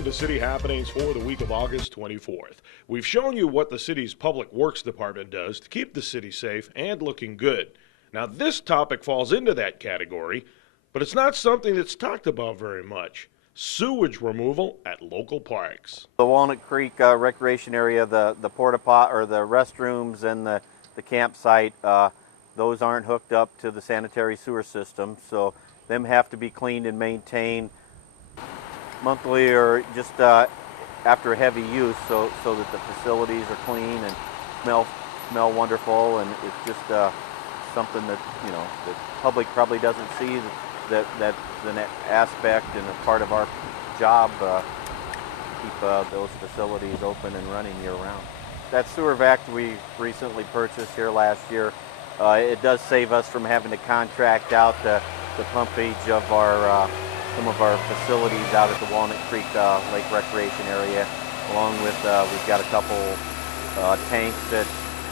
welcome to City Happenings for the week of August 24th. We've shown you what the city's Public Works Department does to keep the city safe and looking good. Now this topic falls into that category, but it's not something that's talked about very much. Sewage removal at local parks. The Walnut Creek recreation area, the porta pot or the restrooms and the campsite, those aren't hooked up to the sanitary sewer system, so them have to be cleaned and maintained monthly or just after heavy use, so that the facilities are clean and smell wonderful, and it's just something that the public probably doesn't see, that's an aspect and a part of our job to keep those facilities open and running year round. That sewer vac we recently purchased here last year, it does save us from having to contract out the pumpage of some of our facilities out at the Walnut Creek Lake Recreation area, along with we've got a couple tanks at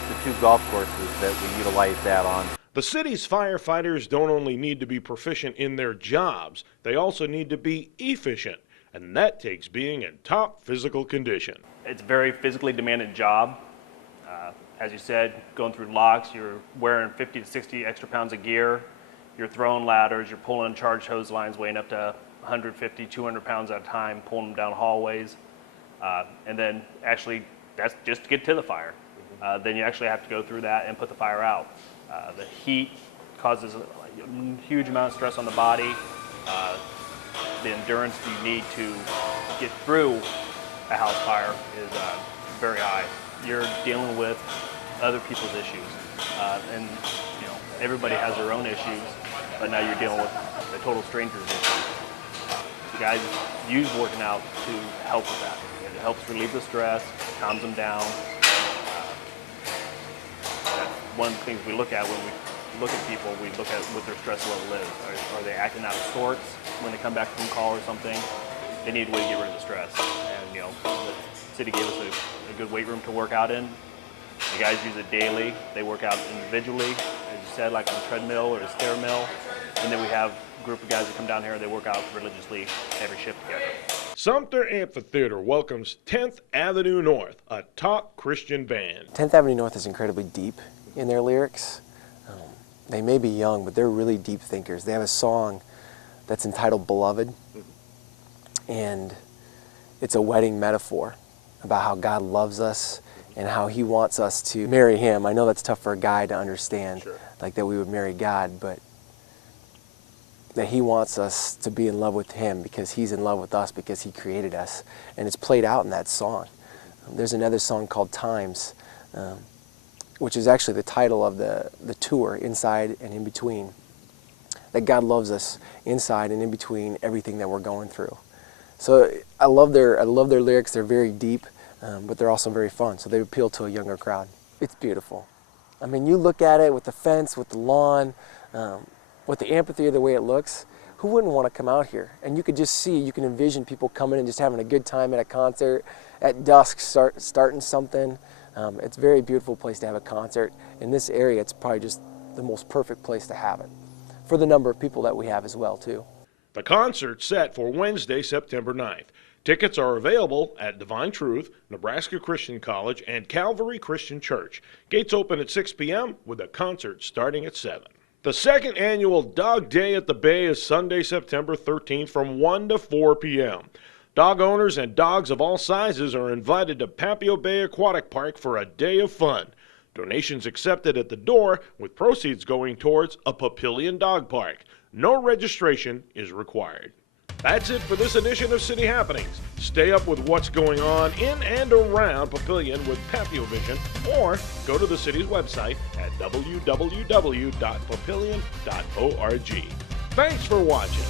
the 2 golf courses that we utilize that on. The city's firefighters don't only need to be proficient in their jobs, they also need to be efficient, and that takes being in top physical condition. It's a very physically demanding job. As you said, going through locks, you're wearing 50 to 60 extra pounds of gear. You're throwing ladders, you're pulling charged hose lines weighing up to 150, 200 pounds at a time, pulling them down hallways. And then actually, that's just to get to the fire. Then you actually have to go through that and put the fire out. The heat causes a huge amount of stress on the body. The endurance you need to get through a house fire is very high. You're dealing with other people's issues, and everybody has their own issues, but now you're dealing with a total stranger's issues. The guys use working out to help with that. It helps relieve the stress, calms them down. That's one of the things we look at when we look at people. We look at what their stress level is. Are they acting out of sorts when they come back from call or something? They need a way to get rid of the stress. And the city gave us a good weight room to work out in. The guys use it daily. They work out individually, as you said, like on a treadmill or a stair mill. And then we have a group of guys that come down here and they work out religiously every shift together. Sumtur Amphitheater welcomes 10th Avenue North, a top Christian band. 10th Avenue North is incredibly deep in their lyrics. They may be young, but they're really deep thinkers. They have a song that's entitled Beloved, and it's a wedding metaphor about how God loves us and how he wants us to marry him. I know that's tough for a guy to understand, Sure. Like that we would marry God, but that he wants us to be in love with him because he's in love with us because he created us. And it's played out in that song. There's another song called Times, which is actually the title of the tour, Inside and In Between. That God loves us inside and in between everything that we're going through. So I love their lyrics. They're very deep, but they're also very fun. So they appeal to a younger crowd. It's beautiful. I mean, you look at it with the fence, with the lawn, with the amphitheater, the way it looks. Who wouldn't want to come out here? And you could just see, you can envision people coming and just having a good time at a concert, at dusk, starting something. It's a very beautiful place to have a concert. In this area, it's probably just the most perfect place to have it, for the number of people that we have as well, too. The concert's set for Wednesday, September 9th. Tickets are available at Divine Truth, Nebraska Christian College, and Calvary Christian Church. Gates open at 6 p.m. with a concert starting at 7. The second annual Dog Day at the Bay is Sunday, September 13th from 1 to 4 p.m. Dog owners and dogs of all sizes are invited to Papio Bay Aquatic Park for a day of fun. Donations accepted at the door, with proceeds going towards a Papillion dog park. No registration is required. That's it for this edition of City Happenings. Stay up with what's going on in and around Papillion with Papio Vision, or go to the city's website at www.papillion.org. Thanks for watching.